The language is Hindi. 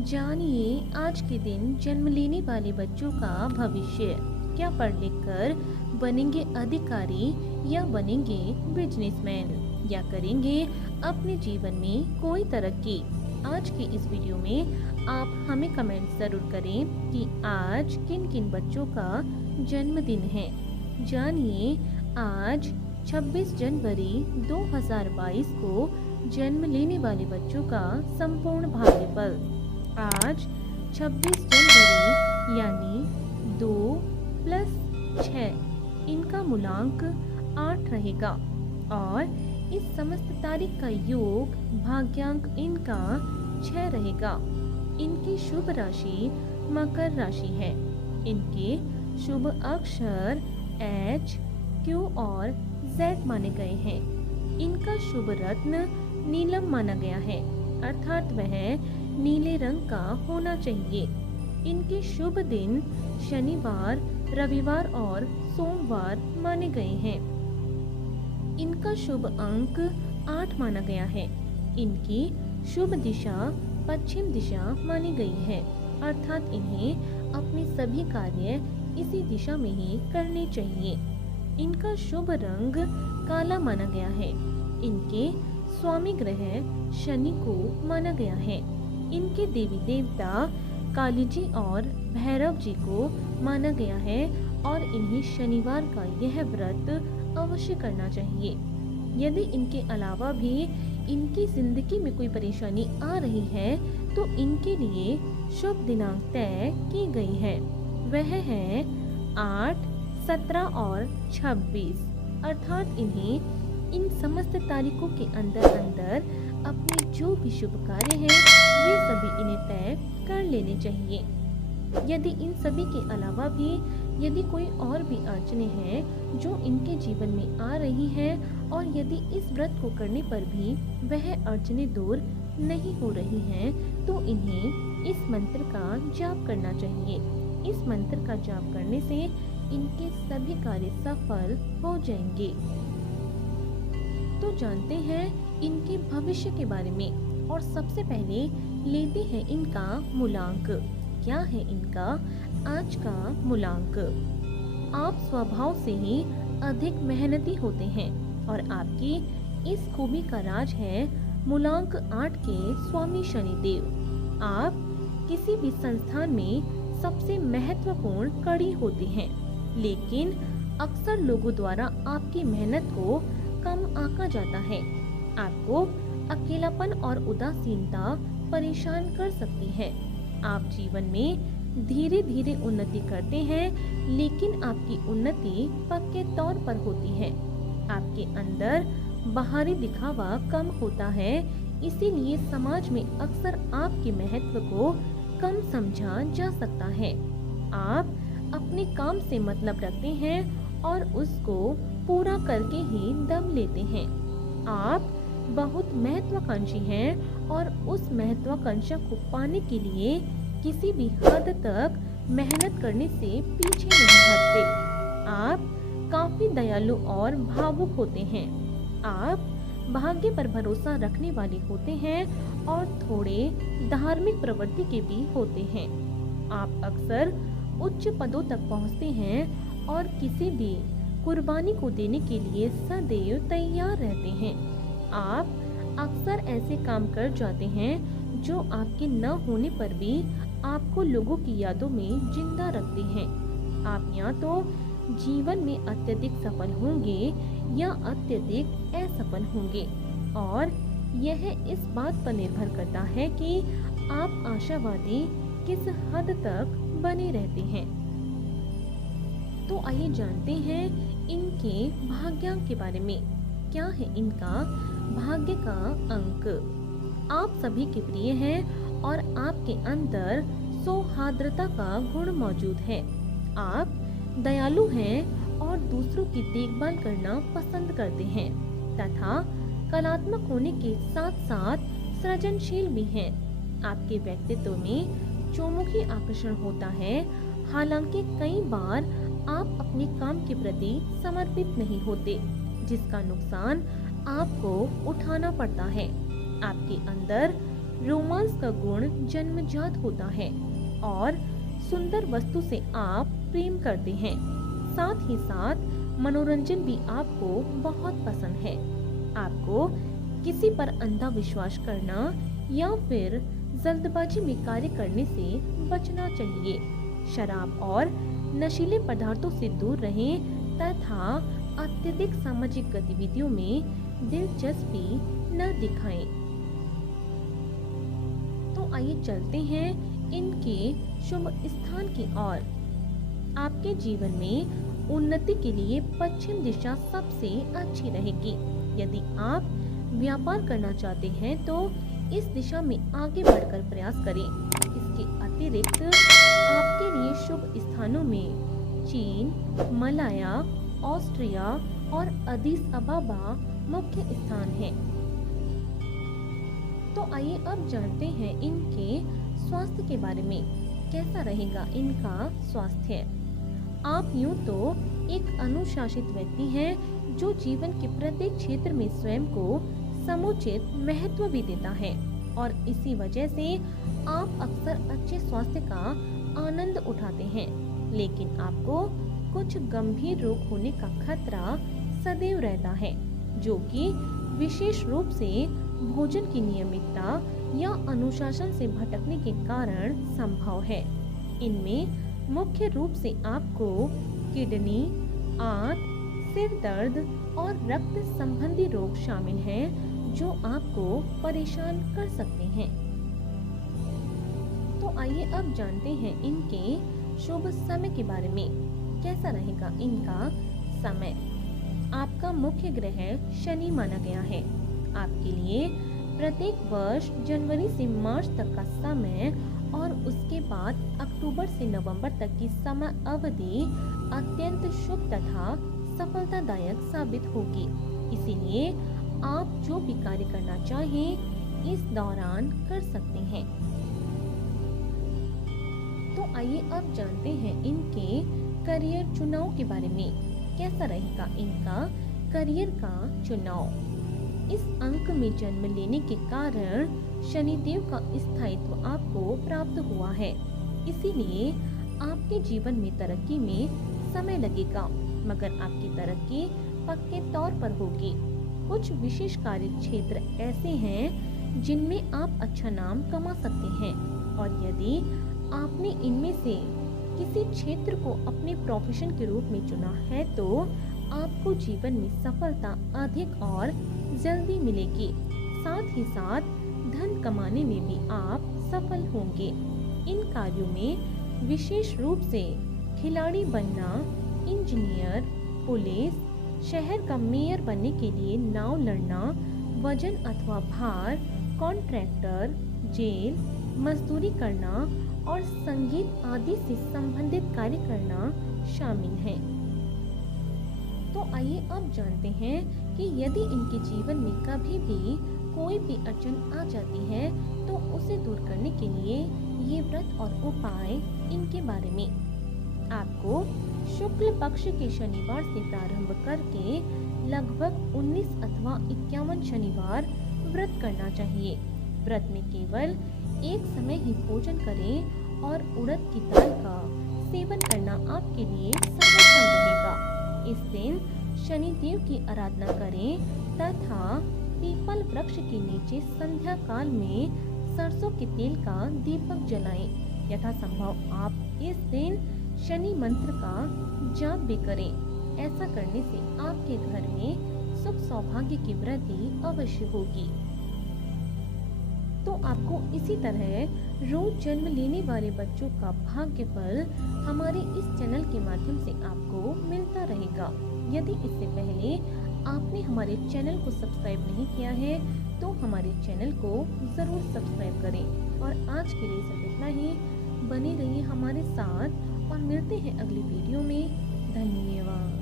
जानिए आज के दिन जन्म लेने वाले बच्चों का भविष्य। क्या पढ़ लिख कर बनेंगे अधिकारी या बनेंगे बिजनेसमैन या करेंगे अपने जीवन में कोई तरक्की। आज की इस वीडियो में आप हमें कमेंट जरूर करें कि आज किन किन बच्चों का जन्मदिन है। जानिए आज 26 जनवरी 2022 को जन्म लेने वाले बच्चों का संपूर्ण भाग्यफल। आज 26 जनवरी यानी 2 + 6 इनका मूलांक 8 रहेगा और इस समस्त तारीख का योग भाग्यांक इनका 6 रहेगा। इनकी शुभ राशि मकर राशि है। इनके शुभ अक्षर H, Q और Z माने गए हैं। इनका शुभ रत्न नीलम माना गया है, अर्थात वह नीले रंग का होना चाहिए। इनके शुभ दिन शनिवार, रविवार और सोमवार माने गए हैं। इनका शुभ अंक 8 माना गया है। इनकी शुभ दिशा पश्चिम दिशा मानी गई है, अर्थात इन्हें अपने सभी कार्य इसी दिशा में ही करने चाहिए। इनका शुभ रंग काला माना गया है। इनके स्वामी ग्रह शनि को माना गया है। इनके देवी देवता काली जी और भैरव जी को माना गया है और इन्हें शनिवार का यह व्रत अवश्य करना चाहिए। यदि इनके अलावा भी इनकी जिंदगी में कोई परेशानी आ रही है तो इनके लिए शुभ दिनांक तय की गई है। वह है 8, 17 और 26, अर्थात इन्हें इन समस्त तारीखों के अंदर अपने जो भी शुभ कार्य हैं वे सभी इन्हें तय कर लेने चाहिए। यदि इन सभी के अलावा भी यदि कोई और भी अड़चने हैं जो इनके जीवन में आ रही हैं और यदि इस व्रत को करने पर भी वह अड़चने दूर नहीं हो रही हैं तो इन्हें इस मंत्र का जाप करना चाहिए। इस मंत्र का जाप करने से इनके सभी कार्य सफल हो जाएंगे। तो जानते हैं इनके भविष्य के बारे में और सबसे पहले लेते हैं इनका मूलांक। क्या है इनका आज का मूलांक? आप स्वभाव से ही अधिक मेहनती होते हैं और आपकी इस खूबी का राज है मूलांक 8 के स्वामी शनिदेव। आप किसी भी संस्थान में सबसे महत्वपूर्ण कड़ी होते हैं, लेकिन अक्सर लोगों द्वारा आपकी मेहनत को कम आंका जाता है। आपको अकेलापन और उदासीनता परेशान कर सकती है। आप जीवन में धीरे धीरे उन्नति करते हैं, लेकिन आपकी उन्नति पक्के तौर पर होती है। आपके अंदर बाहरी दिखावा कम होता है, इसीलिए समाज में अक्सर आपके महत्व को कम समझा जा सकता है। आप अपने काम से मतलब रखते हैं और उसको पूरा करके ही दम लेते हैं। आप बहुत महत्वाकांक्षी हैं और उस महत्वाकांक्षा को पाने के लिए किसी भी हद तक मेहनत करने से पीछे नहीं हटते। आप काफी दयालु और भावुक होते हैं। आप भाग्य पर भरोसा रखने वाले होते हैं और थोड़े धार्मिक प्रवृत्ति के भी होते हैं। आप अक्सर उच्च पदों तक पहुंचते हैं और किसी भी कुर्बानी को देने के लिए सदैव तैयार रहते हैं। आप अक्सर ऐसे काम कर जाते हैं जो आपके न होने पर भी आपको लोगों की यादों में जिंदा रखते हैं। आप या तो जीवन में अत्यधिक सफल होंगे या अत्यधिक असफल होंगे और यह इस बात पर निर्भर करता है कि आप आशावादी किस हद तक बने रहते हैं। तो आइए जानते हैं इनके भाग्यांक के बारे में। क्या है इनका भाग्य का अंक? आप सभी के प्रिय हैं और आपके अंदर सौहार्द्रता का गुण मौजूद है। आप दयालु हैं और दूसरों की देखभाल करना पसंद करते हैं तथा कलात्मक होने के साथ साथ सृजनशील भी हैं। आपके व्यक्तित्व में चौमुखी आकर्षण होता है, हालांकि कई बार आप अपने काम के प्रति समर्पित नहीं होते, जिसका नुकसान आपको उठाना पड़ता है। आपके अंदर रोमांस का गुण जन्मजात होता है और सुंदर वस्तु से आप प्रेम करते हैं। साथ ही साथ मनोरंजन भी आपको बहुत पसंद है। आपको किसी पर अंधा विश्वास करना या फिर जल्दबाजी में कार्य करने से बचना चाहिए। शराब और नशीले पदार्थों से दूर रहें तथा अत्यधिक सामाजिक गतिविधियों में दिलचस्पी न दिखाएं। तो आइए चलते हैं इनके शुभ स्थान की ओर। आपके जीवन में उन्नति के लिए पश्चिम दिशा सबसे अच्छी रहेगी। यदि आप व्यापार करना चाहते हैं तो इस दिशा में आगे बढ़कर प्रयास करें। इसके अतिरिक्त आपके लिए शुभ स्थानों में चीन, मलाया, ऑस्ट्रिया और अदीस अबाबा मुख्य स्थान हैं। तो आइए अब जानते हैं इनके स्वास्थ्य के बारे में। कैसा रहेगा इनका स्वास्थ्य? आप यूं तो एक अनुशासित व्यक्ति हैं जो जीवन के प्रत्येक क्षेत्र में स्वयं को समुचित महत्व भी देता है और इसी वजह से आप अक्सर अच्छे स्वास्थ्य का आनंद उठाते हैं। लेकिन आपको कुछ गंभीर रोग होने का खतरा सदैव रहता है, जो कि विशेष रूप से भोजन की नियमितता या अनुशासन से भटकने के कारण संभव है। इनमें मुख्य रूप से आपको किडनी, आंत, सिर दर्द और रक्त संबंधी रोग शामिल हैं जो आपको परेशान कर सकते हैं। तो आइए अब जानते हैं इनके शुभ समय के बारे में। कैसा रहेगा इनका समय? आपका मुख्य ग्रह शनि माना गया है। आपके लिए प्रत्येक वर्ष जनवरी से मार्च तक का समय और उसके बाद अक्टूबर से नवंबर तक की समय अवधि अत्यंत शुभ तथा सफलतादायक साबित होगी। इसीलिए आप जो भी कार्य करना चाहें इस दौरान कर सकते हैं। तो आइए अब जानते हैं इनके करियर चुनाव के बारे में। कैसा रहेगा इनका करियर का चुनाव? इस अंक में जन्म लेने के कारण शनिदेव का स्थायित्व आपको प्राप्त हुआ है। इसीलिए आपके जीवन में तरक्की में समय लगेगा, मगर आपकी तरक्की पक्के तौर पर होगी। कुछ विशेष कार्य क्षेत्र ऐसे हैं जिनमें आप अच्छा नाम कमा सकते हैं और यदि आपने इनमें से किसी क्षेत्र को अपने प्रोफेशन के रूप में चुना है तो आपको जीवन में सफलता अधिक और जल्दी मिलेगी। साथ ही साथ धन कमाने में भी आप सफल होंगे। इन कार्यों में विशेष रूप से खिलाड़ी बनना, इंजीनियर, पुलिस, शहर का मेयर बनने के लिए नाव लड़ना, वजन अथवा भार, कॉन्ट्रैक्टर, जेल, मजदूरी करना और संगीत आदि से संबंधित कार्य करना शामिल है। तो आइए अब जानते हैं कि यदि इनके जीवन में कभी भी कोई भी अड़चन आ जाती है तो उसे दूर करने के लिए ये व्रत और उपाय इनके बारे में। आपको शुक्ल पक्ष के शनिवार से प्रारंभ करके लगभग 19 अथवा 51 शनिवार व्रत करना चाहिए। व्रत में केवल एक समय ही भोजन करें और उड़द की दाल का सेवन करना आपके लिए सर्वोत्तम रहेगा। इस दिन शनिदेव की आराधना करें तथा पीपल वृक्ष के नीचे संध्या काल में सरसों के तेल का दीपक जलाएं। यथासंभव आप इस दिन शनि मंत्र का जाप भी करें। ऐसा करने से आपके घर में सुख सौभाग्य की वृद्धि अवश्य होगी। तो आपको इसी तरह रोज जन्म लेने वाले बच्चों का भाग्य फल हमारे इस चैनल के माध्यम से आपको मिलता रहेगा। यदि इससे पहले आपने हमारे चैनल को सब्सक्राइब नहीं किया है तो हमारे चैनल को ज़रूर सब्सक्राइब करें। और आज के लिए सिर्फ इतना ही। बने रहिए हमारे साथ और मिलते हैं अगली वीडियो में। धन्यवाद।